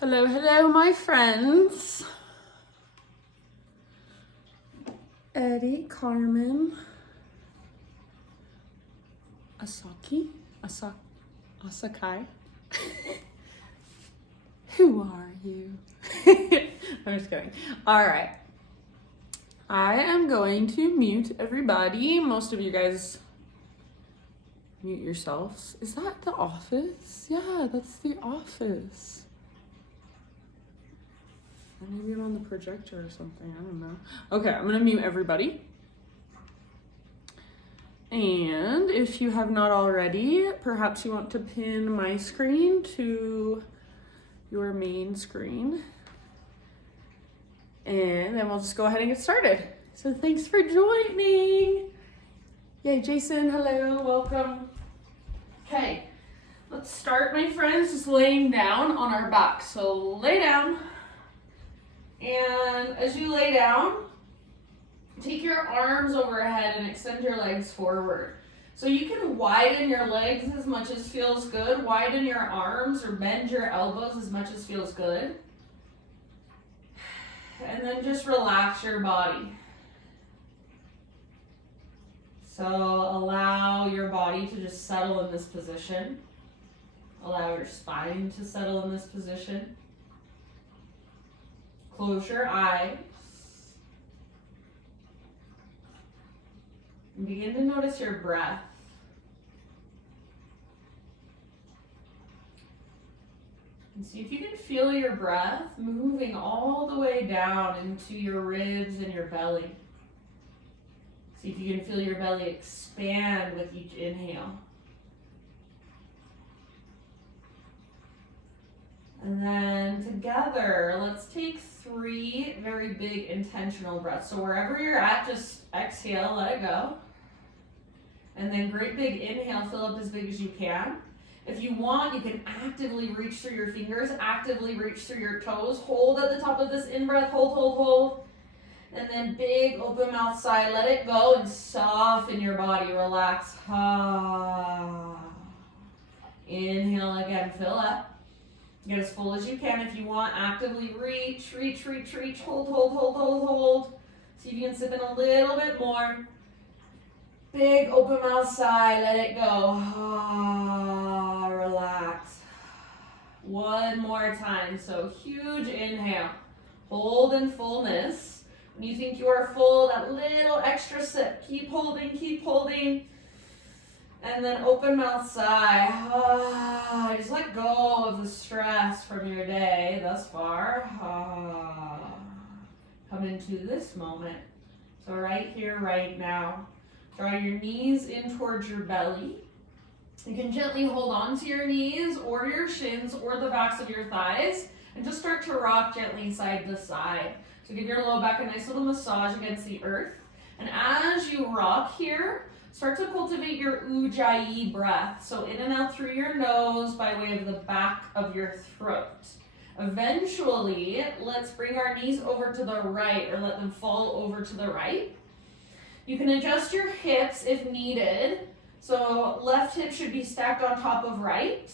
Hello, hello, my friends. Eddie, Carmen, Asakai. Who are you? I'm just kidding. All right. I am going to mute everybody. Most of you guys mute yourselves. Is that the office? Yeah, that's the office. Or maybe I'm on the projector or something. I don't know. Okay, I'm going to mute everybody. And if you have not already, perhaps you want to pin my screen to your main screen. And then we'll just go ahead and get started. So thanks for joining. Yay, Jason, hello, welcome. Okay, let's start, my friends, just laying down on our back. So lay down. And as you lay down, take your arms overhead and extend your legs forward. So you can widen your legs as much as feels good, widen your arms or bend your elbows as much as feels good. And then just relax your body. So allow your body to just settle in this position. Allow your spine to settle in this position. Close your eyes. And begin to notice your breath. And see if you can feel your breath moving all the way down into your ribs and your belly. See if you can feel your belly expand with each inhale. And then together, let's take 3 very big intentional breaths. So wherever you're at, just exhale, let it go. And then great big inhale, fill up as big as you can. If you want, you can actively reach through your fingers, actively reach through your toes. Hold at the top of this in-breath, hold, hold, hold. And then big open mouth sigh, let it go and soften your body, relax. Inhale again, fill up. Get as full as you can. If you want, actively reach, reach, reach, reach, hold, hold, hold, hold, hold. See if you can sip in a little bit more. Big open mouth sigh, let it go. Relax. One more time. So huge inhale. Hold in fullness. When you think you are full, that little extra sip. Keep holding, keep holding. And then open mouth sigh. Just let go of the stress from your day thus far. Come into this moment. So right here, right now. Draw your knees in towards your belly. You can gently hold on to your knees or your shins or the backs of your thighs and just start to rock gently side to side. So give your low back a nice little massage against the earth. And as you rock here, start to cultivate your Ujjayi breath. So in and out through your nose by way of the back of your throat. Eventually, let's bring our knees over to the right or let them fall over to the right. You can adjust your hips if needed. So left hip should be stacked on top of right.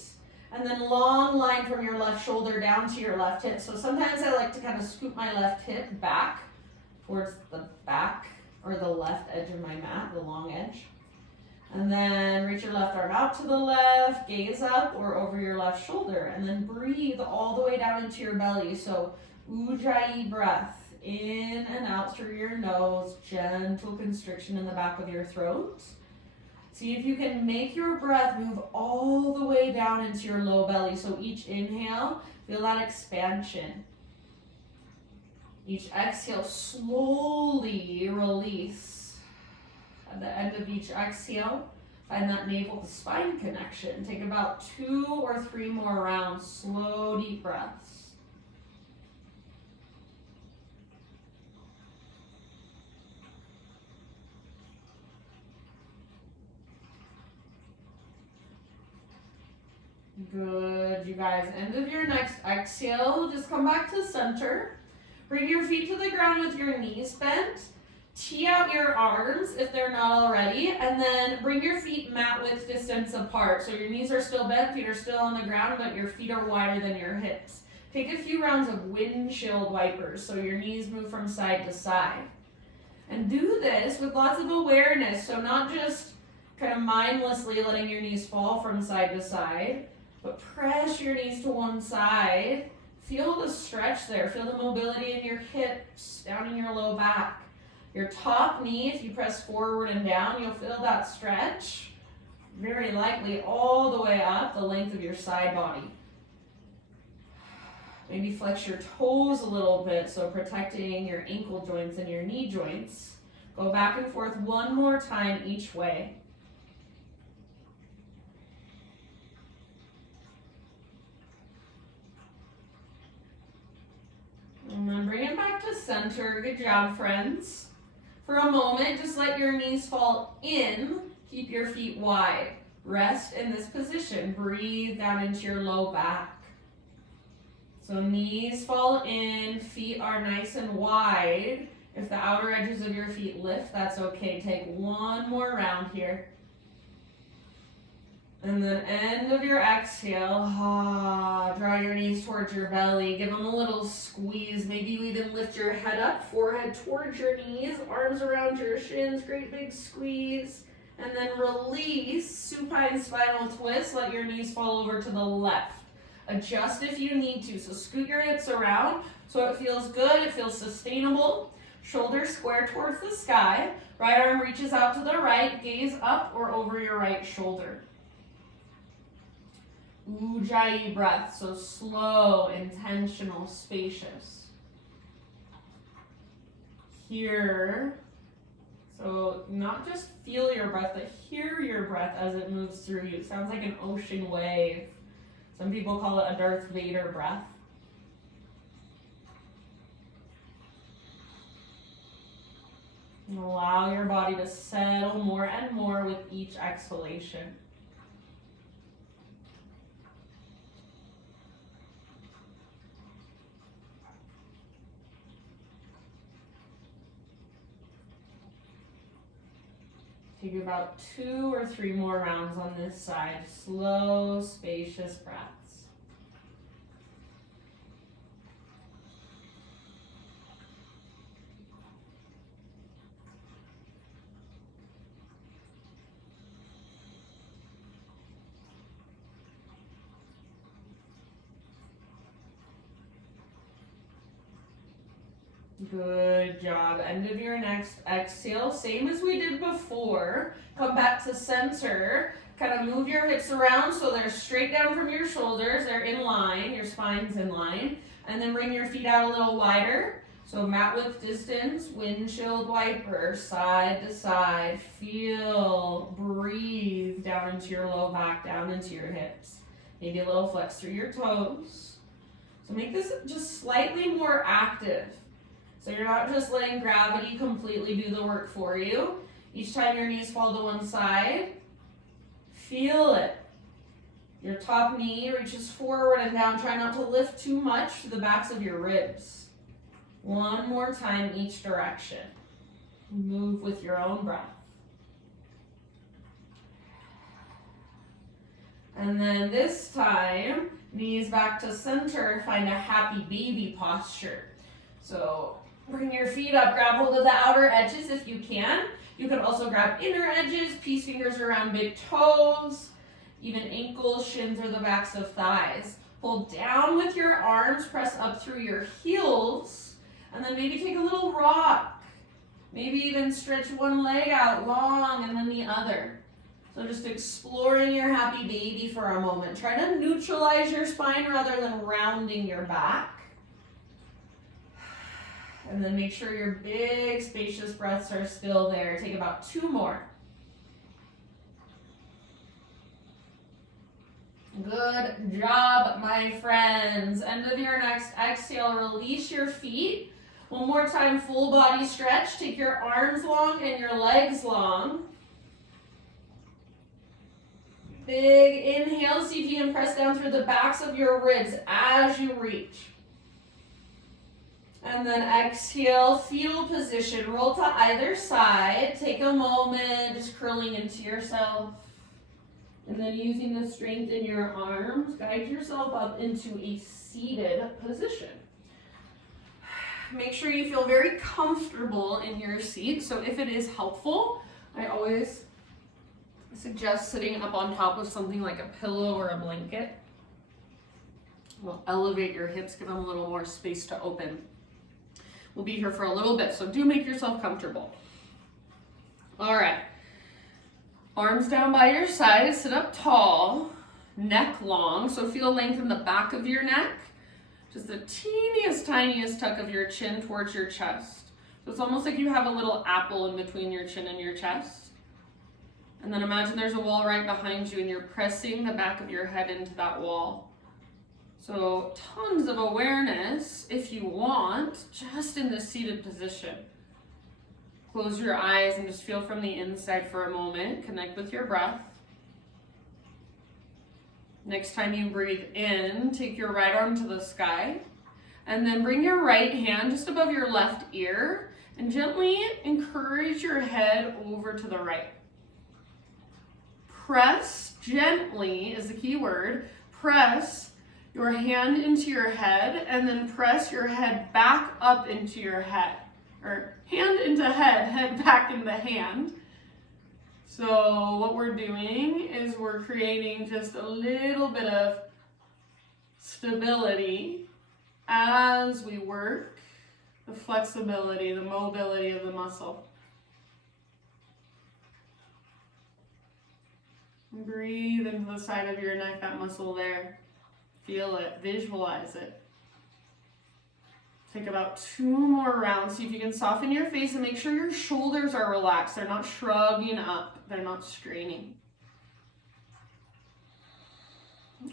And then long line from your left shoulder down to your left hip. So sometimes I like to kind of scoop my left hip back towards the back or the left edge of my mat, the long edge. And then reach your left arm out to the left, gaze up or over your left shoulder. And then breathe all the way down into your belly. So Ujjayi breath. In and out through your nose, gentle constriction in the back of your throat. See if you can make your breath move all the way down into your low belly. So each inhale, feel that expansion. Each exhale, slowly release. At the end of each exhale, find that navel to spine connection. Take about 2 or 3 more rounds, slow, deep breaths. Good, you guys. End of your next exhale, just come back to center. Bring your feet to the ground with your knees bent. Tee out your arms if they're not already, and then bring your feet mat width distance apart. So your knees are still bent, feet are still on the ground, but your feet are wider than your hips. Take a few rounds of windshield wipers so your knees move from side to side. And do this with lots of awareness, so not just kind of mindlessly letting your knees fall from side to side, but press your knees to one side. Feel the stretch there. Feel the mobility in your hips, down in your low back. Your top knee, if you press forward and down, you'll feel that stretch. Very likely all the way up the length of your side body. Maybe flex your toes a little bit, so protecting your ankle joints and your knee joints. Go back and forth one more time each way. And then bring it back to center. Good job, friends. For a moment, just let your knees fall in. Keep your feet wide. Rest in this position. Breathe down into your low back. So knees fall in, feet are nice and wide. If the outer edges of your feet lift, that's okay. Take one more round here. And then end of your exhale, draw your knees towards your belly. Give them a little squeeze. Maybe you even lift your head up, forehead towards your knees, arms around your shins, great big squeeze. And then release, supine spinal twist. Let your knees fall over to the left. Adjust if you need to. So scoot your hips around so it feels good, it feels sustainable. Shoulders square towards the sky. Right arm reaches out to the right, gaze up or over your right shoulder. Ujjayi breath, so slow, intentional, spacious. Here, so not just feel your breath, but hear your breath as it moves through you. It sounds like an ocean wave. Some people call it a Darth Vader breath. And allow your body to settle more and more with each exhalation. Take about 2 or 3 more rounds on this side. Slow, spacious breaths. Good job. End of your next exhale. Same as we did before. Come back to center. Kind of move your hips around so they're straight down from your shoulders. They're in line. Your spine's in line. And then bring your feet out a little wider. So mat width distance, windshield wiper, side to side. Feel, breathe down into your low back, down into your hips. Maybe a little flex through your toes. So make this just slightly more active. So you're not just letting gravity completely do the work for you. Each time your knees fall to one side, feel it. Your top knee reaches forward and down. Try not to lift too much to the backs of your ribs. One more time each direction. Move with your own breath. And then this time, knees back to center. Find a happy baby posture. So bring your feet up, grab hold of the outer edges if you can. You can also grab inner edges, peace fingers around big toes, even ankles, shins, or the backs of thighs. Hold down with your arms, press up through your heels, and then maybe take a little rock. Maybe even stretch one leg out long and then the other. So just exploring your happy baby for a moment. Try to neutralize your spine rather than rounding your back. And then make sure your big, spacious breaths are still there. Take about 2 more. Good job, my friends. End of your next exhale, release your feet. One more time, full body stretch. Take your arms long and your legs long. Big inhale. See if you can press down through the backs of your ribs as you reach. And then exhale, fetal position. Roll to either side. Take a moment, just curling into yourself. And then using the strength in your arms, guide yourself up into a seated position. Make sure you feel very comfortable in your seat. So if it is helpful, I always suggest sitting up on top of something like a pillow or a blanket. We'll elevate your hips, give them a little more space to open. We'll be here for a little bit, so do make yourself comfortable. All right. Arms down by your side, sit up tall, neck long, so feel length in the back of your neck. Just the teeniest, tiniest tuck of your chin towards your chest. So it's almost like you have a little apple in between your chin and your chest. And then imagine there's a wall right behind you and you're pressing the back of your head into that wall. So tons of awareness, if you want, just in this seated position. Close your eyes and just feel from the inside for a moment. Connect with your breath. Next time you breathe in, take your right arm to the sky, and then bring your right hand just above your left ear and gently encourage your head over to the right. Press gently is the key word. Press your hand into your head and then press your head back up into your head. Or hand into head, head back into hand. So what we're doing is we're creating just a little bit of stability as we work the flexibility, the mobility of the muscle. Breathe into the side of your neck, that muscle there. Feel it, visualize it. Take about 2 more rounds. See if you can soften your face and make sure your shoulders are relaxed. They're not shrugging up. They're not straining.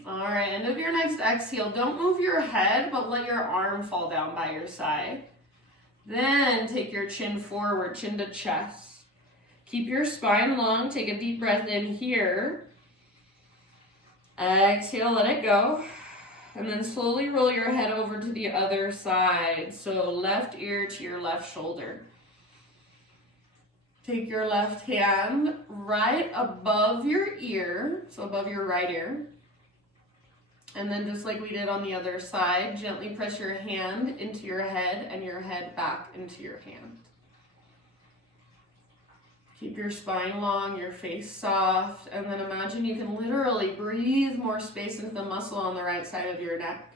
All right, end of your next exhale. Don't move your head, but let your arm fall down by your side. Then take your chin forward, chin to chest. Keep your spine long. Take a deep breath in here. Exhale, let it go. And then slowly roll your head over to the other side. So left ear to your left shoulder. Take your left hand right above your ear, so above your right ear. And then just like we did on the other side, gently press your hand into your head and your head back into your hand. Keep your spine long, your face soft, and then imagine you can literally breathe more space into the muscle on the right side of your neck.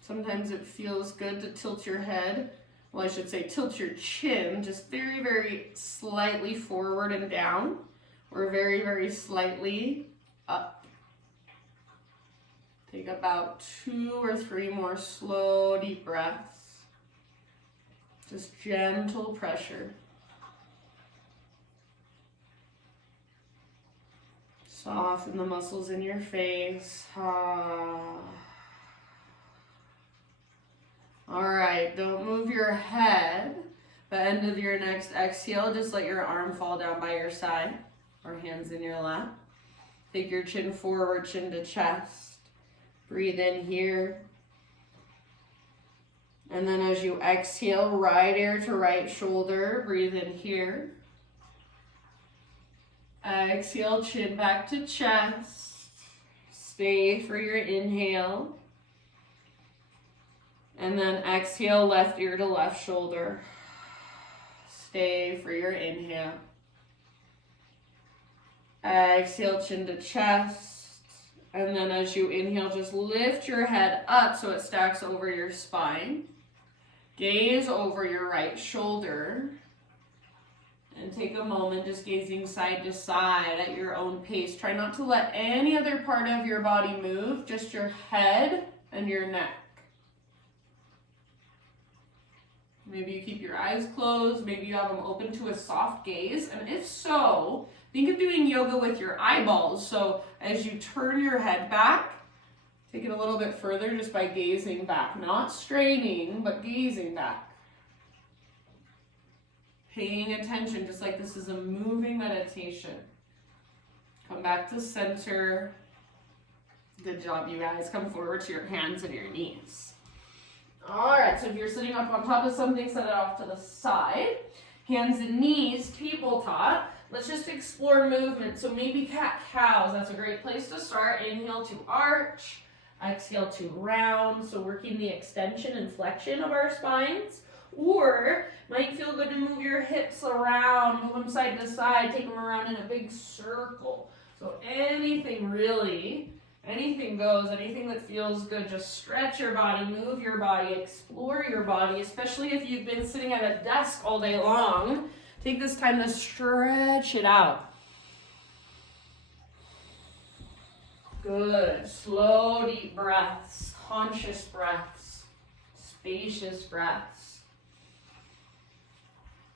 Sometimes it feels good to tilt your head, well, I should say tilt your chin, just very, very slightly forward and down, or very, very slightly up. Take about 2 or 3 more slow, deep breaths. Just gentle pressure. Soften the muscles in your face. All right, don't move your head. The end of your next exhale, just let your arm fall down by your side or hands in your lap. Take your chin forward, chin to chest. Breathe in here. And then as you exhale, right ear to right shoulder, breathe in here. Exhale, chin back to chest. Stay for your inhale. And then exhale, left ear to left shoulder. Stay for your inhale. Exhale, chin to chest. And then as you inhale, just lift your head up so it stacks over your spine. Gaze over your right shoulder and take a moment just gazing side to side at your own pace. Try not to let any other part of your body move, just your head and your neck. Maybe you keep your eyes closed, maybe you have them open to a soft gaze, and if so, think of doing yoga with your eyeballs. So as you turn your head back, take it a little bit further just by gazing back. Not straining, but gazing back. Paying attention, just like this is a moving meditation. Come back to center. Good job, you guys. Come forward to your hands and your knees. All right, so if you're sitting up on top of something, set it off to the side. Hands and knees, tabletop. Let's just explore movement. So maybe cat-cows, that's a great place to start. Inhale to arch, exhale to round. So working the extension and flexion of our spines. Or might feel good to move your hips around, move them side to side, take them around in a big circle. So anything really, anything goes, anything that feels good. Just stretch your body, move your body, explore your body, especially if you've been sitting at a desk all day long. Take this time to stretch it out. Good. Slow, deep breaths, conscious breaths, spacious breaths.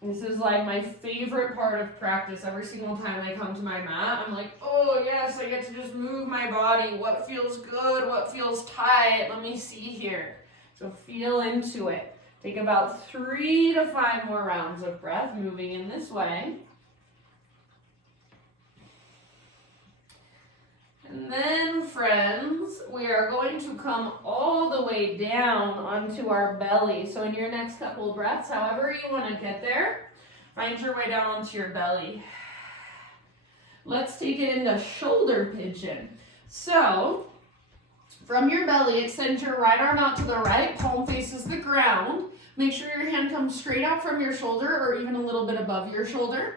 This is like my favorite part of practice. Every single time I come to my mat, I'm like, oh yes, I get to just move my body. What feels good? What feels tight? Let me see here. So feel into it. Take about 3 to 5 more rounds of breath, moving in this way. And then, friends, we are going to come all the way down onto our belly. So in your next couple of breaths, however you want to get there, find your way down onto your belly. Let's take it into shoulder pigeon. So from your belly, extend your right arm out to the right, palm faces the ground. Make sure your hand comes straight out from your shoulder or even a little bit above your shoulder.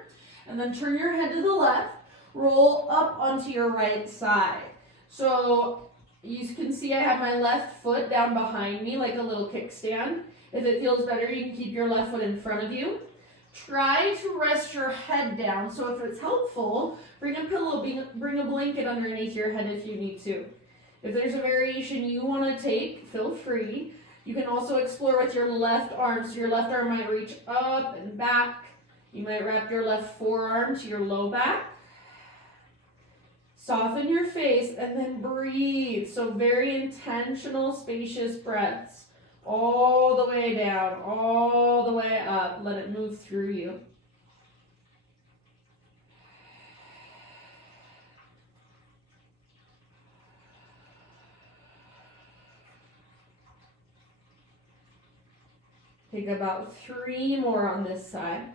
And then turn your head to the left. Roll up onto your right side. So you can see I have my left foot down behind me like a little kickstand. If it feels better, you can keep your left foot in front of you. Try to rest your head down. So if it's helpful, bring a pillow, bring a blanket underneath your head if you need to. If there's a variation you want to take, feel free. You can also explore with your left arm. So your left arm might reach up and back. You might wrap your left forearm to your low back. Soften your face and then breathe. So very intentional, spacious breaths. All the way down, all the way up. Let it move through you. Take about 3 more on this side.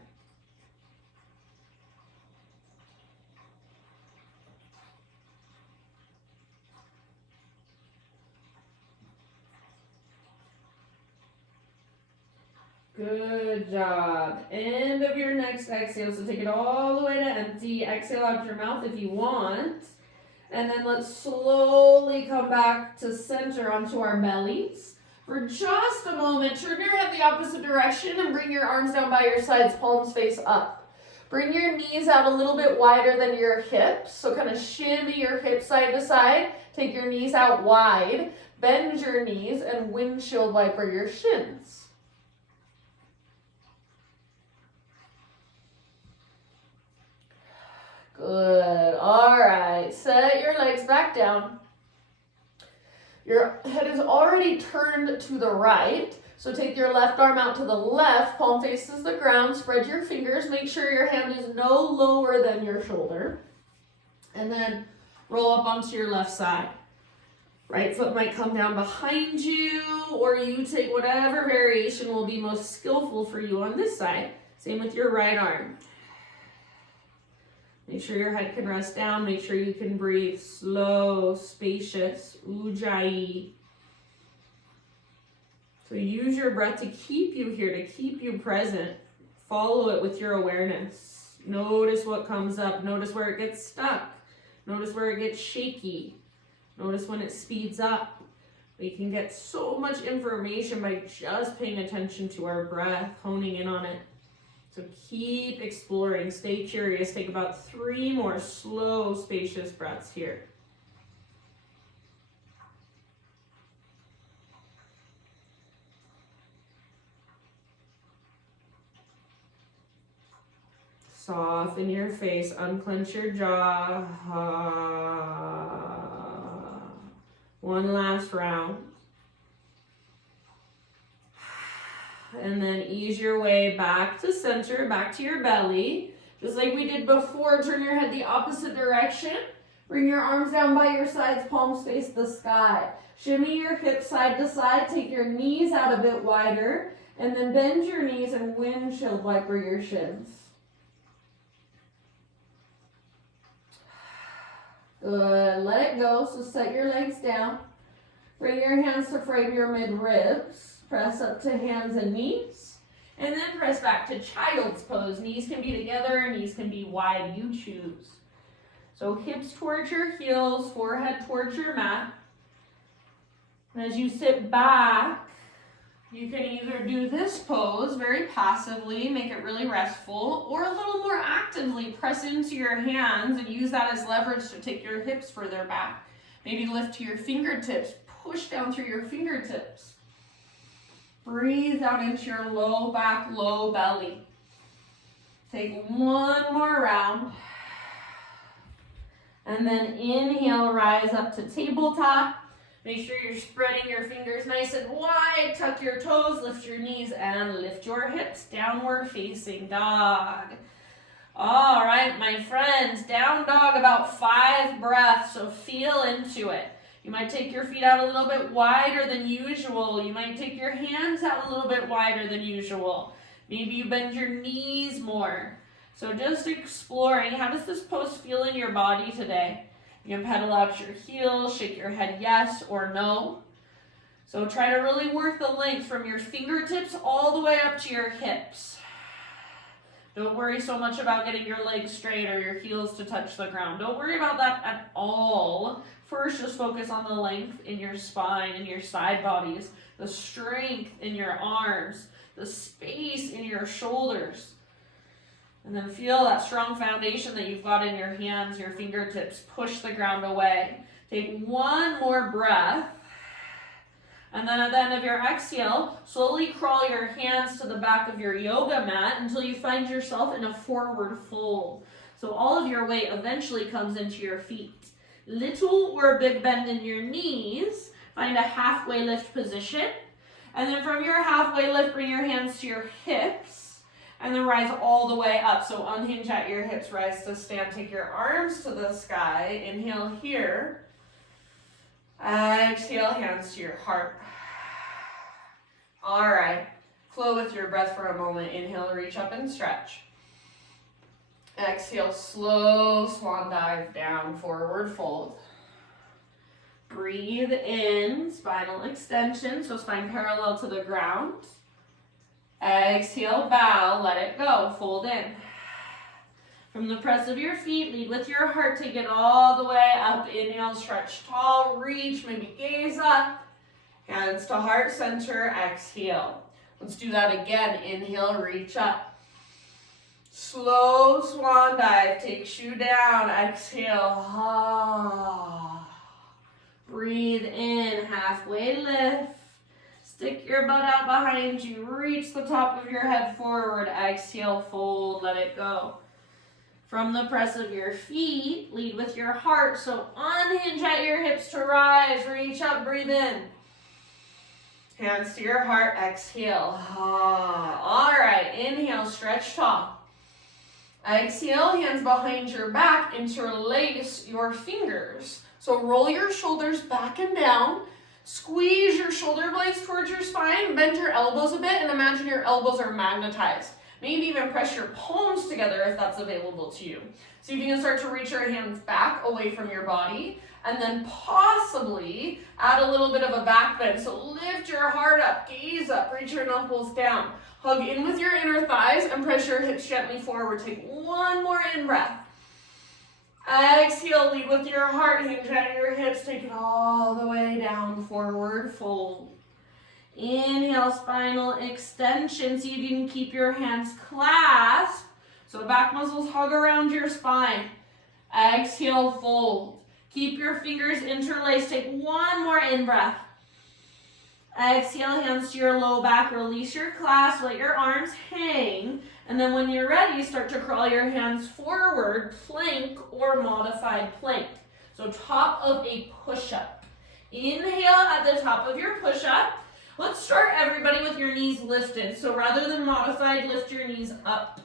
Good job. End of your next exhale. So take it all the way to empty. Exhale out your mouth if you want. And then let's slowly come back to center onto our bellies. For just a moment, turn your head the opposite direction and bring your arms down by your sides, palms face up. Bring your knees out a little bit wider than your hips. So kind of shimmy your hips side to side. Take your knees out wide. Bend your knees and windshield wiper your shins. Good. All right. Set your legs back down. Your head is already turned to the right. So take your left arm out to the left. Palm faces the ground. Spread your fingers. Make sure your hand is no lower than your shoulder. And then roll up onto your left side. Right foot might come down behind you, or you take whatever variation will be most skillful for you on this side. Same with your right arm. Make sure your head can rest down. Make sure you can breathe slow, spacious, ujjayi. So use your breath to keep you here, to keep you present. Follow it with your awareness. Notice what comes up. Notice where it gets stuck. Notice where it gets shaky. Notice when it speeds up. We can get so much information by just paying attention to our breath, honing in on it. So keep exploring, stay curious. Take about 3 more slow, spacious breaths here. Soften your face, unclench your jaw. One last round. And then ease your way back to center, back to your belly. Just like we did before, turn your head the opposite direction. Bring your arms down by your sides, palms face the sky. Shimmy your hips side to side, take your knees out a bit wider. And then bend your knees and windshield wiper your shins. Good. Let it go. So set your legs down. Bring your hands to frame your mid-ribs. Press up to hands and knees. And then press back to child's pose. Knees can be together, knees can be wide. You choose. So hips towards your heels, forehead towards your mat. And as you sit back, you can either do this pose very passively, make it really restful, or a little more actively press into your hands and use that as leverage to take your hips further back. Maybe lift to your fingertips, push down through your fingertips. Breathe out into your low back, low belly. Take one more round. And then inhale, rise up to tabletop. Make sure you're spreading your fingers nice and wide. Tuck your toes, lift your knees, and lift your hips. Downward facing dog. All right, my friends, down dog, about 5 breaths, so feel into it. You might take your feet out a little bit wider than usual. You might take your hands out a little bit wider than usual. Maybe you bend your knees more. So just exploring, how does this pose feel in your body today? You can pedal out your heels, shake your head yes or no. So try to really work the length from your fingertips all the way up to your hips. Don't worry so much about getting your legs straight or your heels to touch the ground. Don't worry about that at all. First, just focus on the length in your spine and your side bodies, the strength in your arms, the space in your shoulders. And then feel that strong foundation that you've got in your hands, your fingertips. Push the ground away. Take one more breath. And then at the end of your exhale, slowly crawl your hands to the back of your yoga mat until you find yourself in a forward fold. So all of your weight eventually comes into your feet. Little or big bend in your knees. Find a halfway lift position. And then from your halfway lift, bring your hands to your hips. And then rise all the way up. So unhinge at your hips, rise to stand. Take your arms to the sky. Inhale here. Exhale, hands to your heart. All right. Flow with your breath for a moment. Inhale, reach up and stretch. Exhale, slow swan dive down, forward fold. Breathe in, spinal extension, so spine parallel to the ground. Exhale, bow, let it go, fold in. From the press of your feet, lead with your heart, take it all the way up. Inhale, stretch tall, reach, maybe gaze up. Hands to heart center, exhale. Let's do that again. Inhale, reach up. Slow swan dive, take shoe down, exhale. Breathe in, halfway lift. Stick your butt out behind you. Reach the top of your head forward. Exhale, fold, let it go. From the press of your feet, lead with your heart. So unhinge at your hips to rise. Reach up, breathe in. Hands to your heart, exhale. All right, inhale, stretch tall. Exhale, hands behind your back. Interlace your fingers. So roll your shoulders back and down. Squeeze your shoulder blades towards your spine, bend your elbows a bit, and imagine your elbows are magnetized. Maybe even press your palms together if that's available to you. So you can start to reach your hands back away from your body, and then possibly add a little bit of a back bend. So lift your heart up, gaze up, reach your knuckles down. Hug in with your inner thighs and press your hips gently forward. Take one more in-breath. Exhale, lead with your heart, hinge at your hips, take it all the way down, forward fold. Inhale, spinal extension, see if you can keep your hands clasped. So back muscles hug around your spine. Exhale, fold. Keep your fingers interlaced, take one more in-breath. Exhale, hands to your low back, release your clasp, let your arms hang. And then when you're ready, start to crawl your hands forward, plank or modified plank. So top of a push-up. Inhale at the top of your push-up. Let's start everybody with your knees lifted. So rather than modified, lift your knees up.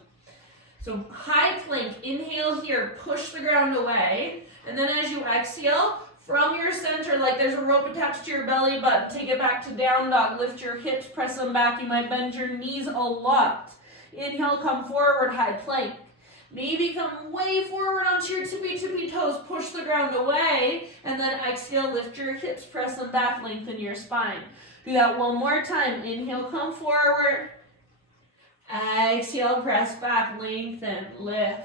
So high plank, inhale here, push the ground away. And then as you exhale, From your center, like there's a rope attached to your belly button, take it back to down dog. Lift your hips, press them back. You might bend your knees a lot. Inhale, come forward, high plank. Maybe come way forward onto your tippy toes. Push the ground away. And then exhale, lift your hips, press them back, lengthen your spine. Do that one more time. Inhale, come forward. Exhale, press back, lengthen, lift.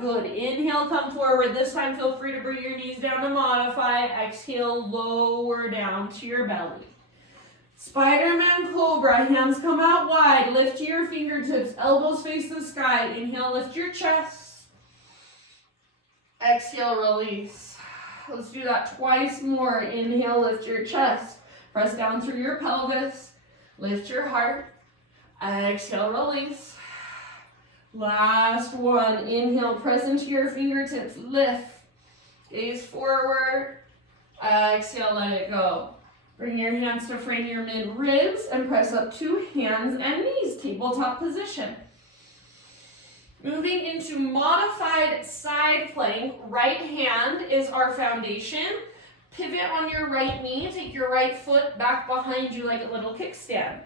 Good. Inhale, come forward. This time, feel free to bring your knees down to modify. Exhale, lower down to your belly. Spider-Man Cobra, hands come out wide. Lift your fingertips, elbows face the sky. Inhale, lift your chest. Exhale, release. Let's do that twice more. Inhale, lift your chest. Press down through your pelvis. Lift your heart. Exhale, release. Last one. Inhale, press into your fingertips. Lift. Gaze forward. Exhale, let it go. Bring your hands to frame your mid-ribs and press up to hands and knees, tabletop position. Moving into modified side plank, right hand is our foundation. Pivot on your right knee, take your right foot back behind you like a little kickstand.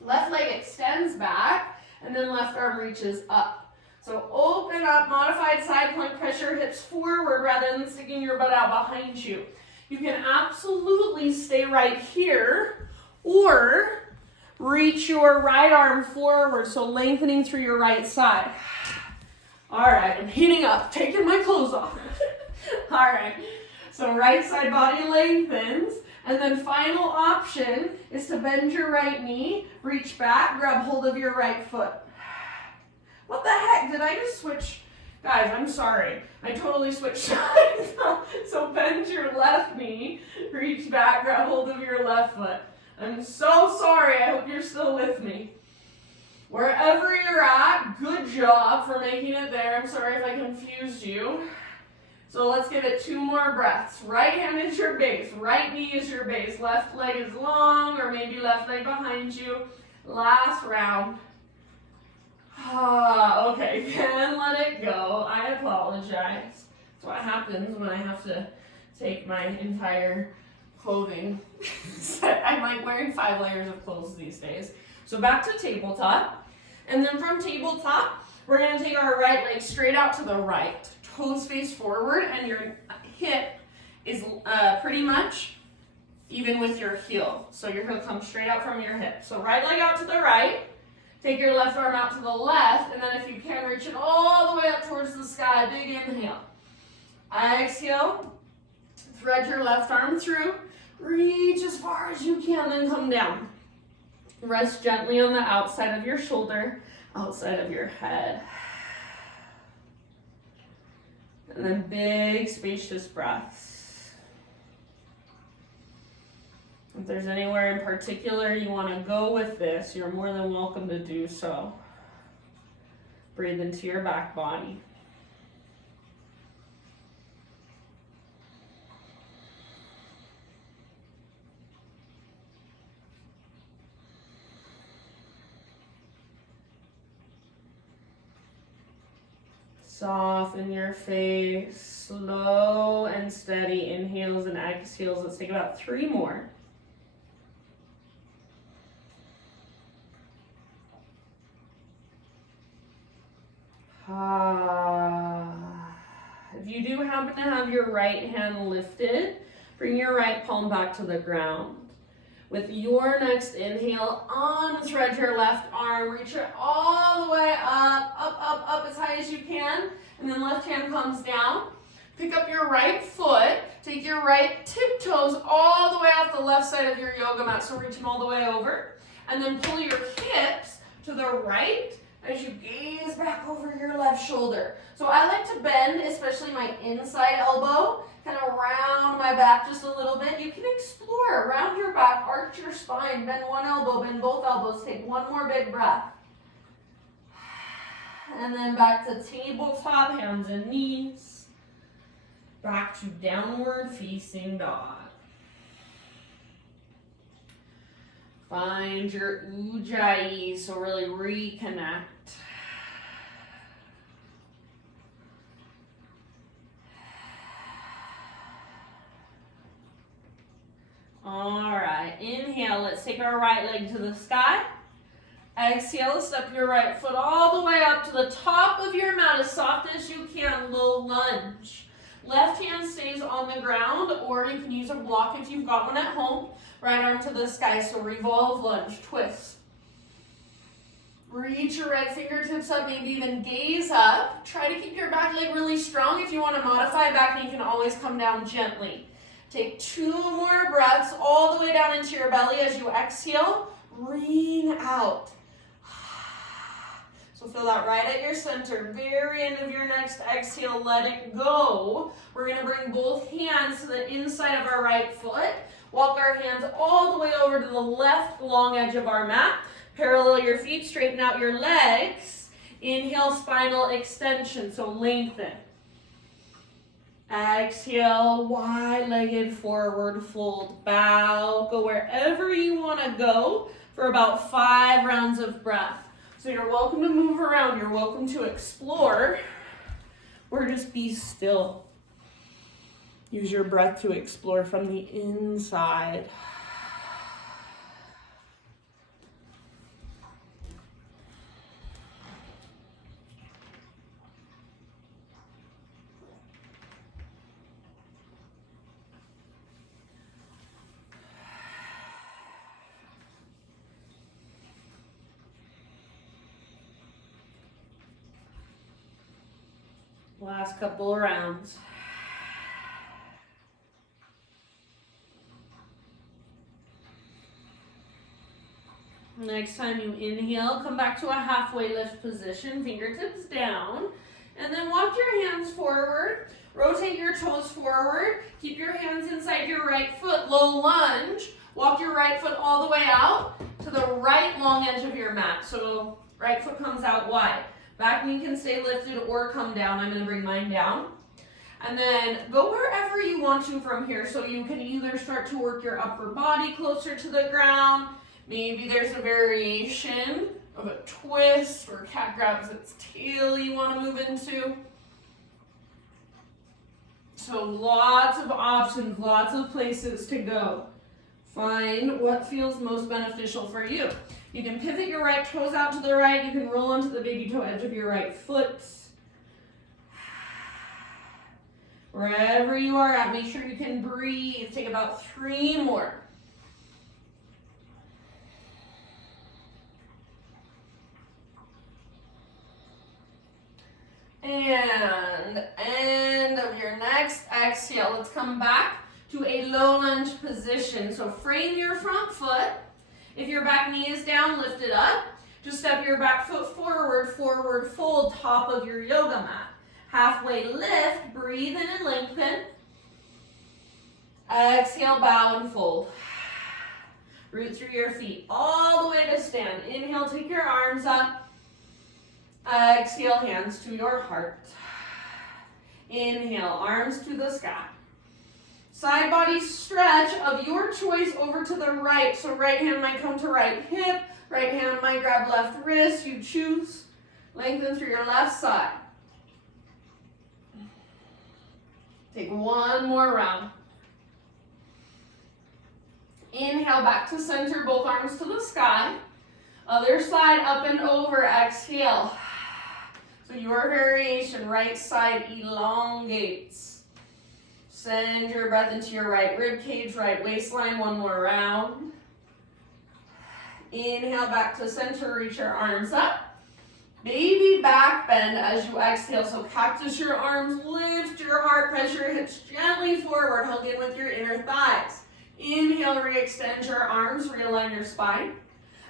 Left leg extends back, and then left arm reaches up. So open up, modified side plank, press your hips forward rather than sticking your butt out behind you. You can absolutely stay right here or reach your right arm forward, so lengthening through your right side. All right, I'm heating up, taking my clothes off. All right, so right side body lengthens, and then final option is to bend your right knee, reach back, grab hold of your right foot. What the heck, did I just switch? Guys, I'm sorry. I totally switched sides. So bend your left knee, reach back, grab hold of your left foot. I'm so sorry. I hope you're still with me. Wherever you're at, good job for making it there. I'm sorry if I confused you. So let's give it 2 more breaths. Right hand is your base. Right knee is your base. Left leg is long, or maybe left leg behind you. Last round. Okay, then let it go. I apologize. That's what happens when I have to take my entire clothing set. I'm like wearing 5 layers of clothes these days. So back to tabletop. And then from tabletop, we're going to take our right leg straight out to the right. Toes face forward, and your hip is pretty much even with your heel. So your heel comes straight out from your hip. So right leg out to the right. Take your left arm out to the left, and then if you can, reach it all the way up towards the sky. Big inhale. Exhale. Thread your left arm through. Reach as far as you can, then come down. Rest gently on the outside of your shoulder, outside of your head. And then big, spacious breaths. If there's anywhere in particular you want to go with this, you're more than welcome to do so. Breathe into your back body. Soften your face, slow and steady inhales and exhales. Let's take about 3 more. If you do happen to have your right hand lifted, bring your right palm back to the ground. With your next inhale, unthread your left arm, reach it all the way up as high as you can, and then left hand comes down. Pick up your right foot, take your right tiptoes all the way out the left side of your yoga mat, so reach them all the way over, and then pull your hips to the right as you gaze back over your left shoulder. So I like to bend, especially my inside elbow, kind of round my back just a little bit. You can explore, round your back, arch your spine, bend one elbow, bend both elbows. Take 1 more big breath. And then back to tabletop, hands and knees. Back to downward facing dog. Find your ujjayi, so really reconnect. All right, inhale, let's take our right leg to the sky. Exhale, step your right foot all the way up to the top of your mat as soft as you can, low lunge. Left hand stays on the ground, or you can use a block if you've got one at home. Right arm to the sky, so revolve, lunge, twist. Reach your right fingertips up, maybe even gaze up. Try to keep your back leg really strong. If you want to modify back knee, you can always come down gently. Take 2 more breaths all the way down into your belly as you exhale. Ring out. So feel that right at your center. Very end of your next exhale, let it go. We're going to bring both hands to the inside of our right foot. Walk our hands all the way over to the left long edge of our mat. Parallel your feet, straighten out your legs. Inhale, spinal extension, so lengthen. Exhale, wide-legged forward fold. Bow, go wherever you want to go for about 5 rounds of breath. So you're welcome to move around, you're welcome to explore, or just be still. Use your breath to explore from the inside. Last couple of rounds. Next time you inhale, come back to a halfway lift position, fingertips down, and then walk your hands forward, rotate your toes forward, keep your hands inside your right foot, low lunge, walk your right foot all the way out to the right long edge of your mat. So right foot comes out wide. Back knee can stay lifted or come down. I'm going to bring mine down. And then go wherever you want to from here. So you can either start to work your upper body closer to the ground. Maybe there's a variation of a twist or cat grabs its tail you want to move into. So lots of options, lots of places to go. Find what feels most beneficial for you. You can pivot your right toes out to the right. You can roll onto the baby toe edge of your right foot. Wherever you are at, make sure you can breathe. Take about 3 more. And end of your next exhale. Let's come back to a low lunge position. So frame your front foot. If your back knee is down, lift it up. Just step your back foot forward, forward fold, top of your yoga mat. Halfway lift, breathe in and lengthen. Exhale, bow and fold. Root through your feet all the way to stand. Inhale, take your arms up. Exhale, hands to your heart. Inhale, arms to the sky. Side body stretch of your choice over to the right. So right hand might come to right hip. Right hand might grab left wrist. You choose. Lengthen through your left side. Take 1 more round. Inhale, back to center, both arms to the sky. Other side, up and over, exhale. So your variation, right side elongates. Send your breath into your right rib cage, right waistline, 1 more round. Inhale, back to center, reach your arms up. Baby back bend as you exhale. So cactus your arms, lift your heart, press your hips gently forward, hug in with your inner thighs. Inhale, re-extend your arms, realign your spine.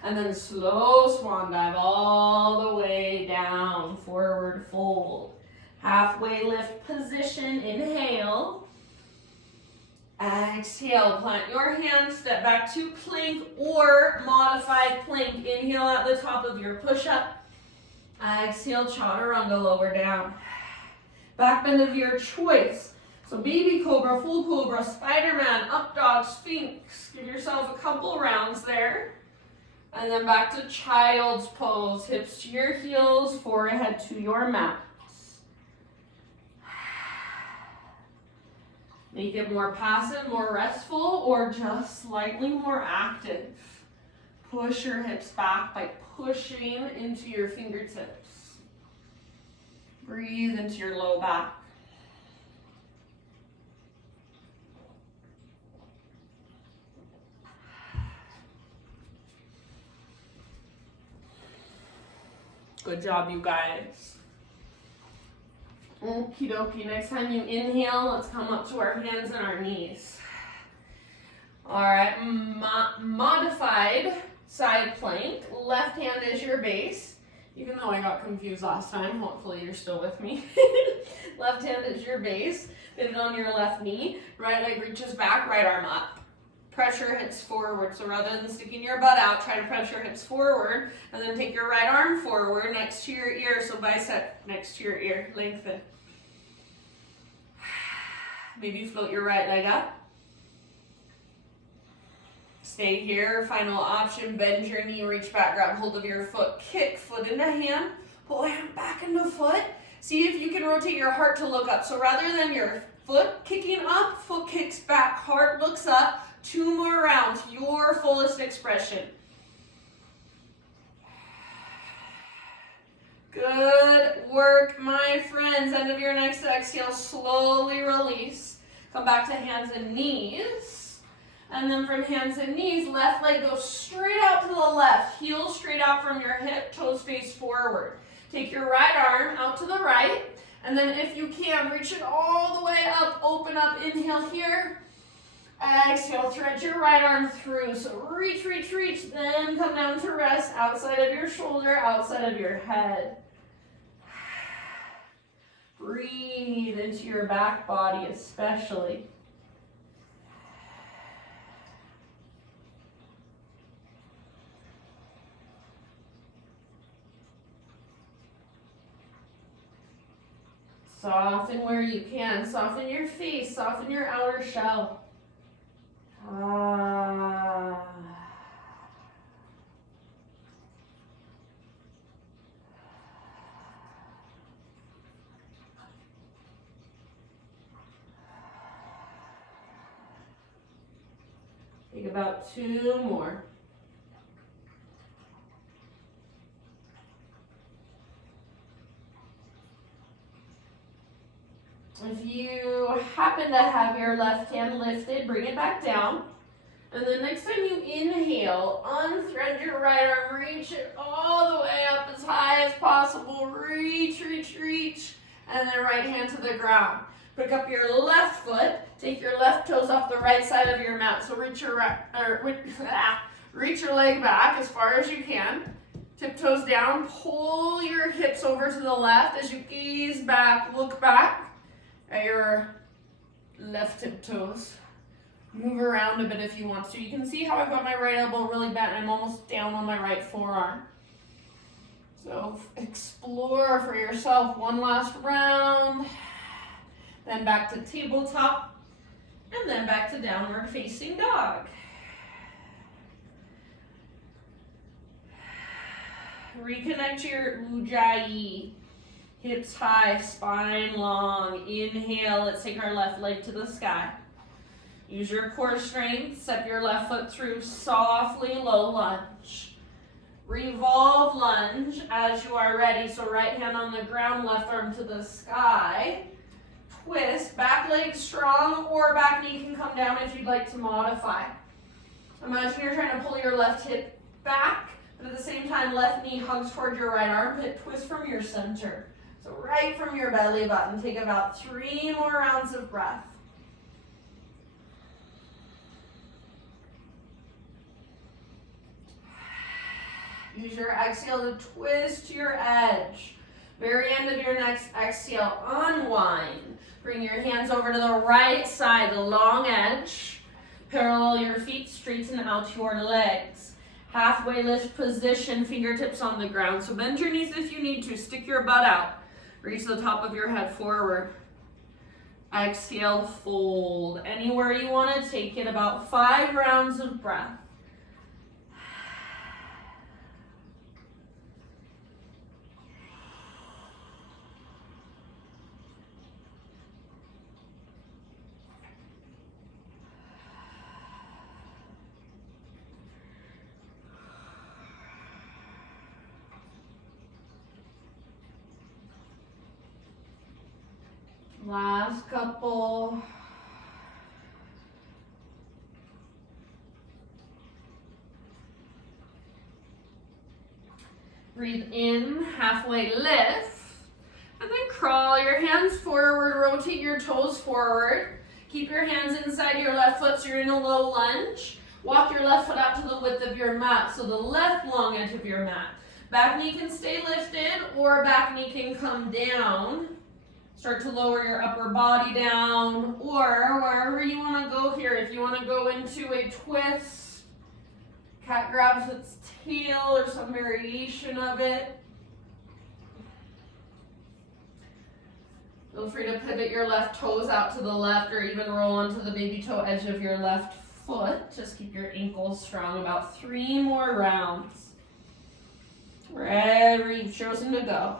And then slow swan dive all the way down, forward fold. Halfway lift position, inhale. Exhale, plant your hands, step back to plank or modified plank. Inhale at the top of your push-up. Exhale, chaturanga, lower down. Back bend of your choice. So baby cobra, full cobra, Spider-Man, up dog, sphinx. Give yourself a couple rounds there. And then back to child's pose. Hips to your heels, forehead to your mat. Make it more passive, more restful, or just slightly more active. Push your hips back by pushing into your fingertips. Breathe into your low back. Good job, you guys. Okie dokie. Next time you inhale, let's come up to our hands and our knees. All right, modified side plank. Left hand is your base. Even though I got confused last time, hopefully you're still with me. Left hand is your base. Pivot on your left knee. Right leg reaches back, right arm up. Pressure hips forward. So rather than sticking your butt out, try to press your hips forward, and then take your right arm forward next to your ear. So bicep next to your ear. Lengthen. Maybe float your right leg up. Stay here. Final option, bend your knee, reach back, grab hold of your foot, kick foot into hand, pull hand back into foot. See if you can rotate your heart to look up. So rather than your foot kicking up, foot kicks back, heart looks up. 2 more rounds, your fullest expression. Good work, my friends. End of your next exhale, slowly release. Come back to hands and knees. And then from hands and knees, left leg goes straight out to the left. Heel straight out from your hip, toes face forward. Take your right arm out to the right. And then if you can, reach it all the way up, open up, inhale here. Exhale, thread your right arm through. So reach, reach, reach, then come down to rest outside of your shoulder, outside of your head. Breathe into your back body especially. Soften where you can. Soften your face, soften your outer shell. Take about 2 more. If you happen to have your left hand lifted, bring it back down. And then next time you inhale, unthread your right arm, reach it all the way up as high as possible. Reach, reach, reach. And then right hand to the ground. Pick up your left foot, take your left toes off the right side of your mat. So reach your leg back as far as you can. Tiptoes down, pull your hips over to the left as you gaze back, look back at your left tiptoes. Move around a bit if you want to. You can see how I've got my right elbow really bent and I'm almost down on my right forearm. So explore for yourself. One last round. Then back to tabletop. And then back to downward facing dog. Reconnect your ujjayi. Hips high, spine long. Inhale, let's take our left leg to the sky. Use your core strength, step your left foot through softly, low lunge. Revolve lunge as you are ready. So right hand on the ground, left arm to the sky. Twist, back leg strong or back knee can come down if you'd like to modify. Imagine you're trying to pull your left hip back, but at the same time, left knee hugs toward your right armpit. Twist from your center. So right from your belly button. Take about 3 more rounds of breath. Use your exhale to twist to your edge. Very end of your next exhale, unwind. Bring your hands over to the right side, the long edge. Parallel your feet, straighten out your legs. Halfway lift position, fingertips on the ground. So bend your knees if you need to. Stick your butt out. Reach the top of your head forward. Exhale, fold. Anywhere you want to take it, about 5 rounds of breath. Last couple. Breathe in, halfway lift, and then crawl your hands forward, rotate your toes forward. Keep your hands inside your left foot so you're in a low lunge. Walk your left foot out to the width of your mat, so the left long edge of your mat. Back knee can stay lifted or back knee can come down. Start to lower your upper body down or wherever you want to go here. If you want to go into a twist, cat grabs its tail or some variation of it. Feel free to pivot your left toes out to the left or even roll onto the baby toe edge of your left foot. Just keep your ankles strong. About 3 more rounds. Wherever you've chosen to go.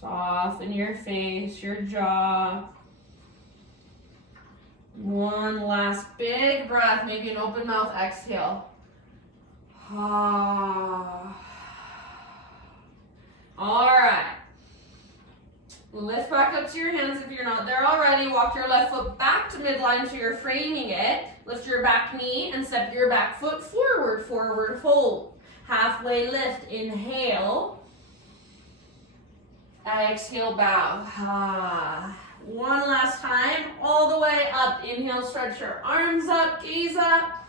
Soften your face, your jaw. One last big breath, maybe an open mouth exhale. All right. Lift back up to your hands if you're not there already. Walk your left foot back to midline so you're framing it. Lift your back knee and step your back foot forward, forward fold. Halfway lift, inhale. Exhale, bow. One last time, all the way up. Inhale, stretch your arms up, gaze up.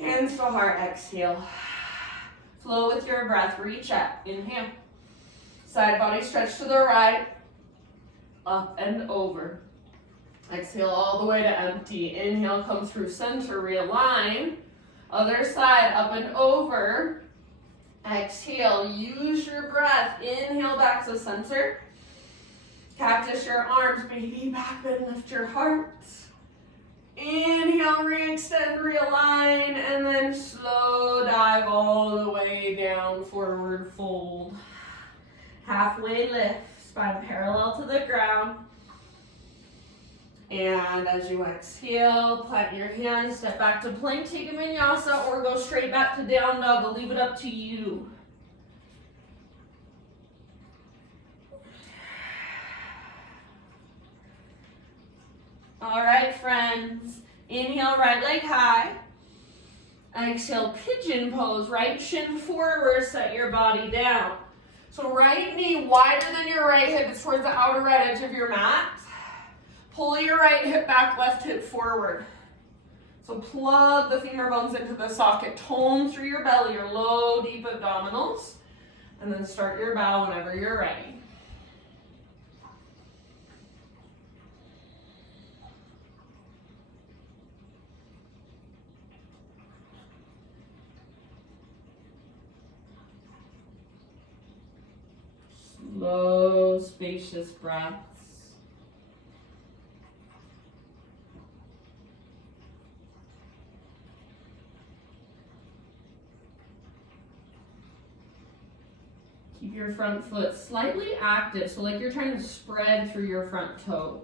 Hands to heart, exhale. Flow with your breath, reach up, inhale. Side body stretch to the right, up and over. Exhale all the way to empty. Inhale, come through center, realign. Other side, up and over. Exhale, use your breath. Inhale back to center. Cactus your arms, baby back bend, lift your heart. Inhale, re-extend, realign, and then slow dive all the way down, forward fold. Halfway lift, spine parallel to the ground. And as you exhale, plant your hands, step back to plank, take a vinyasa, or go straight back to down dog. I'll leave it up to you. All right, friends. Inhale, right leg high. Exhale, pigeon pose. Right shin forward, set your body down. So right knee wider than your right hip. It's towards the outer right edge of your mat. Pull your right hip back, left hip forward. So plug the femur bones into the socket. Tone through your belly, your low, deep abdominals. And then start your bow whenever you're ready. Slow, spacious breaths. Keep your front foot slightly active, so like you're trying to spread through your front toes.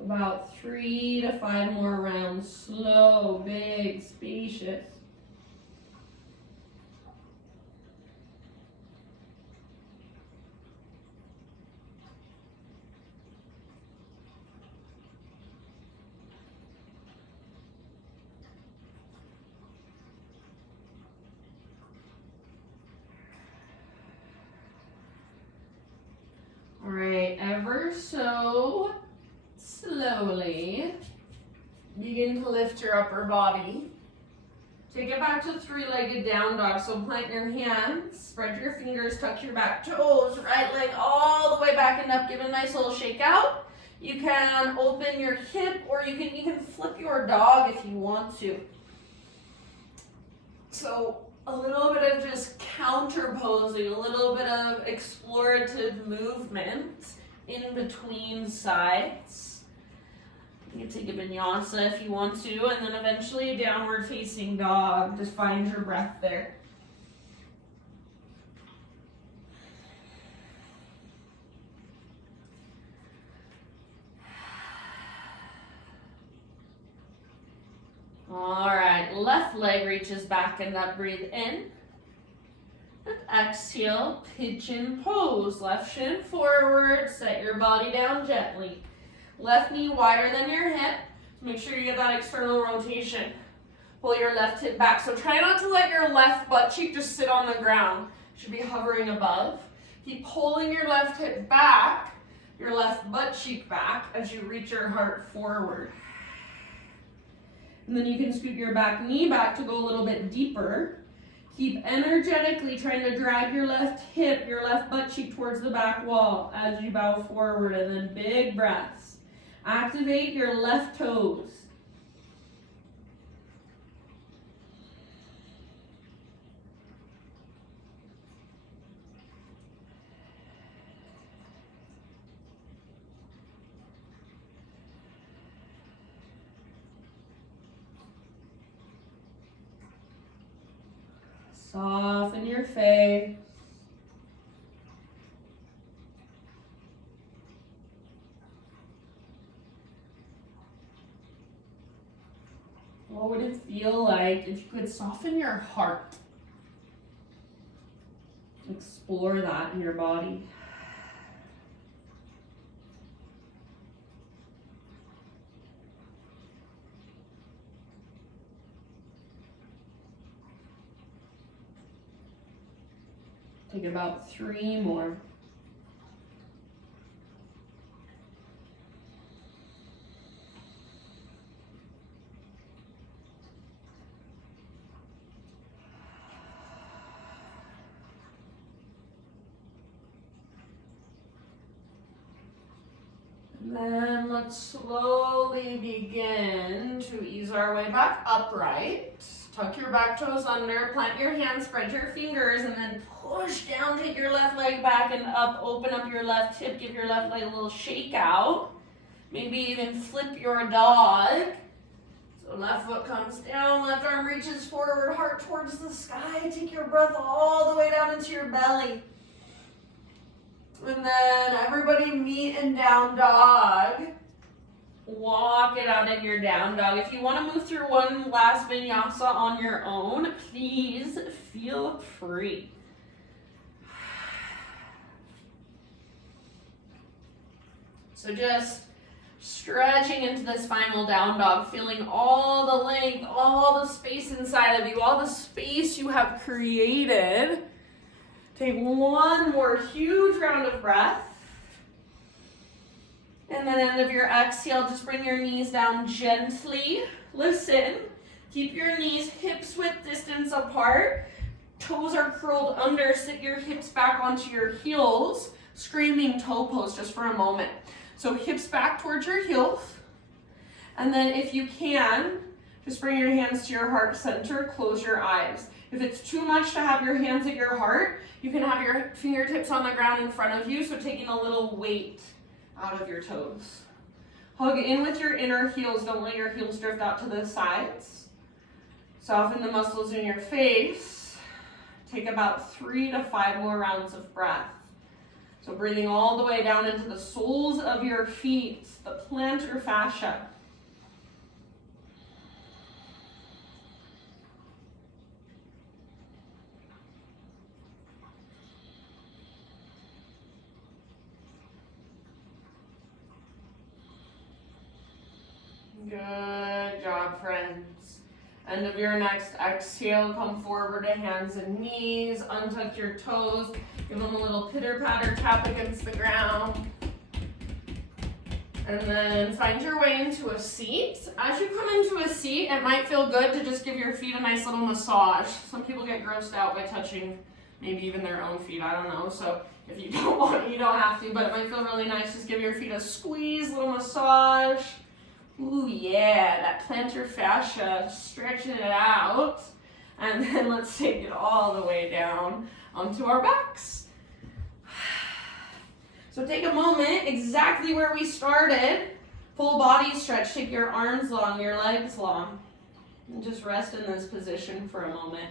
About 3 to 5 more rounds. Slow, big, spacious. All right, ever so slowly begin to lift your upper body. Take it back to 3-legged down dog. So plant your hands, spread your fingers, tuck your back toes, right leg all the way back and up. Give it a nice little shake out. You can open your hip or you can even flip your dog if you want to. So a little bit of just counter posing, a little bit of explorative movement in between sides. You can take a vinyasa if you want to, and then eventually a downward facing dog. Just find your breath there. All right, left leg reaches back and up, breathe in. And exhale, pigeon pose. Left shin forward, set your body down gently. Left knee wider than your hip. Make sure you get that external rotation. Pull your left hip back. So try not to let your left butt cheek just sit on the ground. You should be hovering above. Keep pulling your left hip back, your left butt cheek back as you reach your heart forward. And then you can scoot your back knee back to go a little bit deeper. Keep energetically trying to drag your left hip, your left butt cheek towards the back wall as you bow forward, and then big breaths. Activate your left toes. Soften your face. What would it feel like if you could soften your heart? Explore that in your body. Take about 3 more. And then let's slowly begin to ease our way back upright. Tuck your back toes under, plant your hands, spread your fingers, and then push down, take your left leg back and up, open up your left hip, give your left leg a little shake out. Maybe even flip your dog. So left foot comes down, left arm reaches forward, heart towards the sky. Take your breath all the way down into your belly. And then everybody meet in down dog. Walk it out in your down dog. If you want to move through one last vinyasa on your own, please feel free. So just stretching into this final down dog, feeling all the length, all the space inside of you, all the space you have created. Take one more huge round of breath. And then end of your exhale, just bring your knees down gently. Listen, keep your knees hips width distance apart. Toes are curled under, sit your hips back onto your heels. Screaming toe pose just for a moment. So hips back towards your heels. And then if you can, just bring your hands to your heart center, close your eyes. If it's too much to have your hands at your heart, you can have your fingertips on the ground in front of you, so taking a little weight out of your toes. Hug in with your inner heels. Don't let your heels drift out to the sides. Soften the muscles in your face. Take about 3 to 5 more rounds of breath. So breathing all the way down into the soles of your feet, the plantar fascia. Good job, friends. End of your next exhale, come forward to hands and knees, untuck your toes, give them a little pitter-patter tap against the ground. And then find your way into a seat. As you come into a seat, it might feel good to just give your feet a nice little massage. Some people get grossed out by touching maybe even their own feet, I don't know. So if you don't want, you don't have to, but it might feel really nice. Just give your feet a squeeze, little massage. Ooh, yeah, that plantar fascia, stretching it out. And then let's take it all the way down onto our backs. So take a moment, exactly where we started. Full body stretch, take your arms long, your legs long. And just rest in this position for a moment.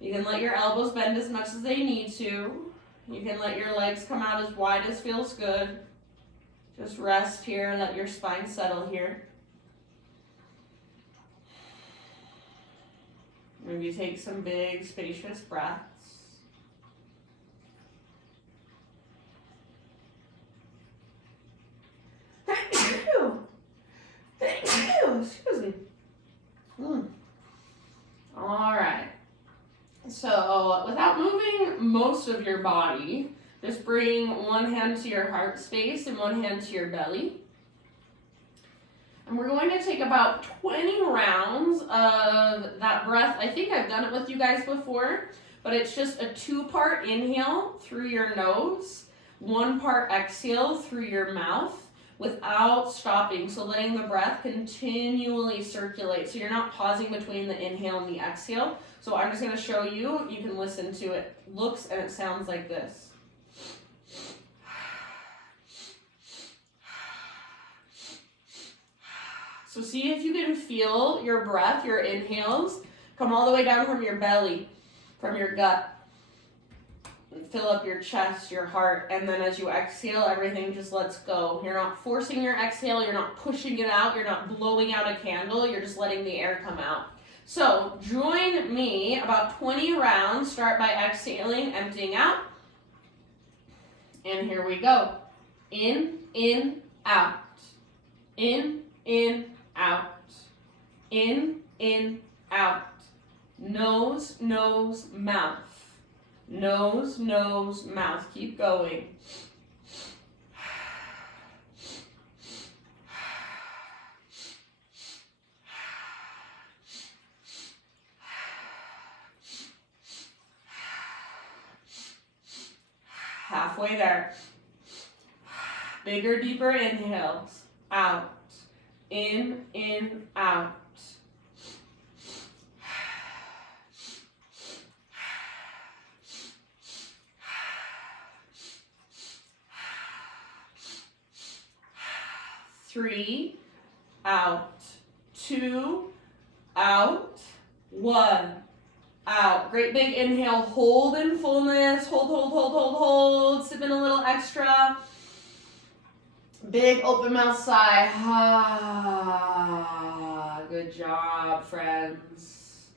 You can let your elbows bend as much as they need to. You can let your legs come out as wide as feels good. Just rest here, let your spine settle here. Maybe take some big, spacious breaths. Thank you. Thank you. Excuse me. All right. So without moving most of your body, just bring one hand to your heart space and one hand to your belly. And we're going to take about 20 rounds of that breath. I think I've done it with you guys before, but it's just a 2-part inhale through your nose, 1 part exhale through your mouth without stopping. So letting the breath continually circulate. So you're not pausing between the inhale and the exhale. So I'm just going to show you. You can listen to it. Looks and it sounds like this. So see if you can feel your breath, your inhales, come all the way down from your belly, from your gut. And fill up your chest, your heart, and then as you exhale, everything just lets go. You're not forcing your exhale, you're not pushing it out, you're not blowing out a candle, you're just letting the air come out. So join me, about 20 rounds, start by exhaling, emptying out. And here we go. In, out. In, out. In, out. Nose, mouth. Nose, mouth. Keep going. Halfway there. Bigger, deeper inhales. Out. In, out. Three, out. 2, out. 1, out. Great big inhale. Hold in fullness. Hold. Sip in a little extra. Big open mouth sigh. Ah, good job, friends.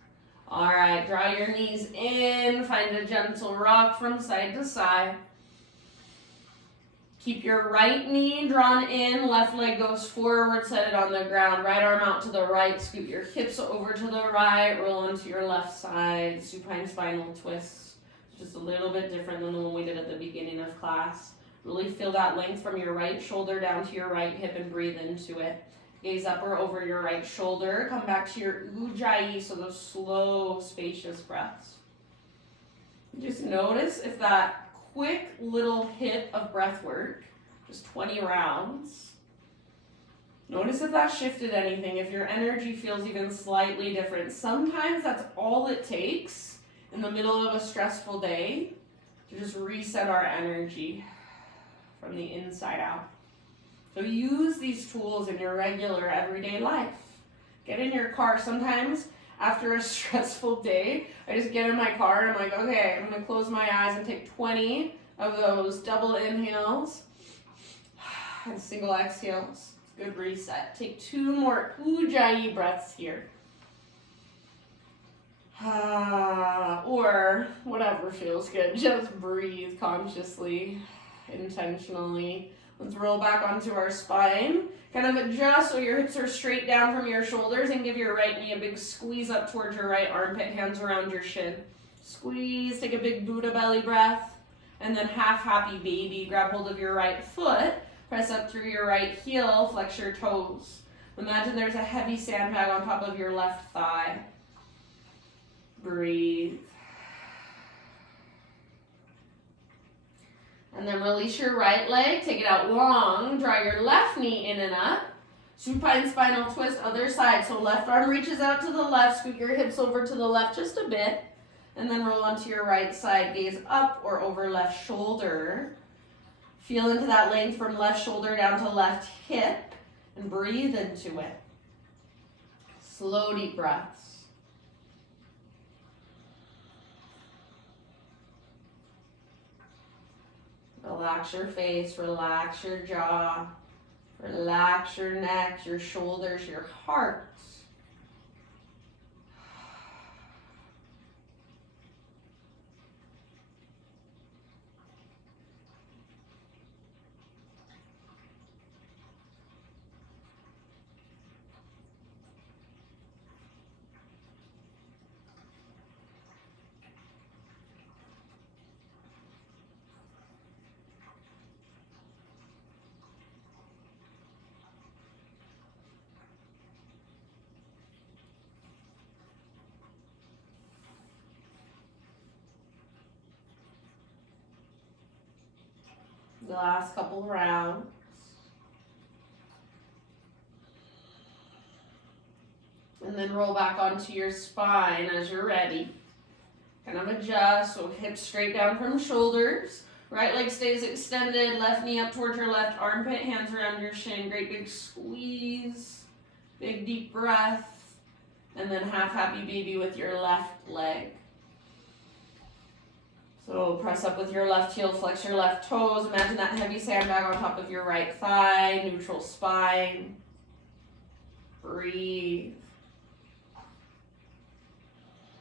All right, draw your knees in. Find a gentle rock from side to side. Keep your right knee drawn in, left leg goes forward, set it on the ground, right arm out to the right, scoot your hips over to the right, roll onto your left side, supine spinal twist. Just a little bit different than the one we did at the beginning of class. Really feel that length from your right shoulder down to your right hip and breathe into it. Gaze up or over your right shoulder, come back to your ujjayi, so those slow, spacious breaths. Just notice if that quick little hit of breath work, just 20 rounds. Notice if that shifted anything, if your energy feels even slightly different. Sometimes that's all it takes in the middle of a stressful day to just reset our energy from the inside out. So use these tools in your regular everyday life. Get in your car. Sometimes after a stressful day, I just get in my car and I'm like, okay, I'm gonna close my eyes and take 20 of those double inhales and single exhales. Good reset. Take 2 more ujjayi breaths here. Or whatever feels good. Just breathe consciously, intentionally. Let's roll back onto our spine. Kind of adjust so your hips are straight down from your shoulders and give your right knee a big squeeze up towards your right armpit, hands around your shin. Squeeze, take a big Buddha belly breath, and then half happy baby. Grab hold of your right foot, press up through your right heel, flex your toes. Imagine there's a heavy sandbag on top of your left thigh. Breathe. And then release your right leg, take it out long, draw your left knee in and up. Supine spinal twist, other side. So left arm reaches out to the left, scoot your hips over to the left just a bit. And then roll onto your right side, gaze up or over left shoulder. Feel into that length from left shoulder down to left hip and breathe into it. Slow, deep breaths. Relax your face, relax your jaw, relax your neck, your shoulders, your heart. the last couple rounds. And then roll back onto your spine as you're ready. Kind of adjust, so hips straight down from shoulders. Right leg stays extended, left knee up towards your left armpit, hands around your shin. Great big squeeze, big deep breath, and then half happy baby with your left leg. So press up with your left heel, flex your left toes. Imagine that heavy sandbag on top of your right thigh, neutral spine. Breathe.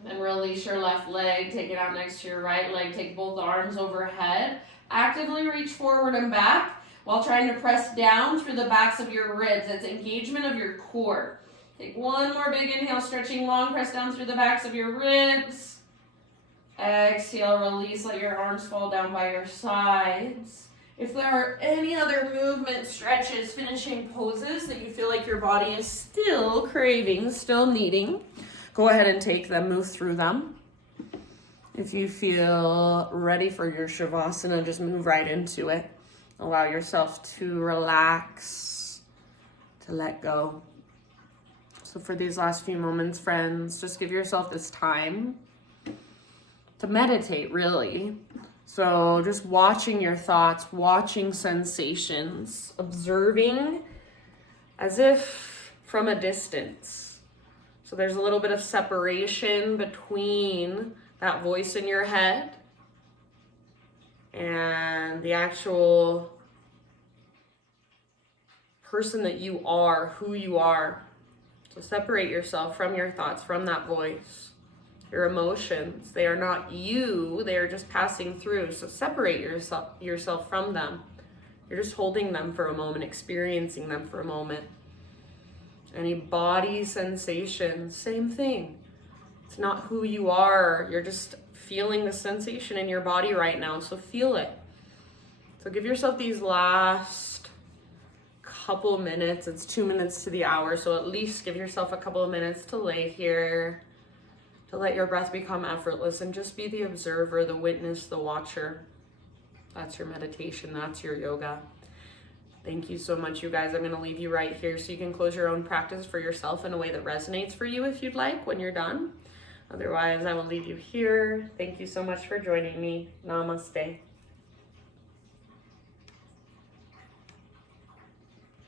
Then release your left leg, take it out next to your right leg, take both arms overhead. Actively reach forward and back while trying to press down through the backs of your ribs. It's engagement of your core. Take one more big inhale, stretching long, press down through the backs of your ribs. Exhale, release, let your arms fall down by your sides. If there are any other movement, stretches, finishing poses that you feel like your body is still craving, still needing, go ahead and take them, move through them. If you feel ready for your Shavasana, just move right into it. Allow yourself to relax, to let go. So for these last few moments, friends, just give yourself this time to meditate, really. So just watching your thoughts, watching sensations, observing as if from a distance. So there's a little bit of separation between that voice in your head and the actual person that you are, who you are. So separate yourself from your thoughts, from that voice. Your emotions, they are not you, they are just passing through. So separate yourself from them. You're just holding them for a moment, experiencing them for a moment. Any body sensations, same thing. It's not who you are. You're just feeling the sensation in your body right now. So feel it. So give yourself these last couple minutes. It's 2 minutes to the hour. So at least give yourself a couple of minutes to lay here, to let your breath become effortless and just be the observer, the witness, the watcher. That's your meditation. That's your yoga. Thank you so much, you guys. I'm going to leave you right here so you can close your own practice for yourself in a way that resonates for you if you'd like when you're done. Otherwise, I will leave you here. Thank you so much for joining me. Namaste.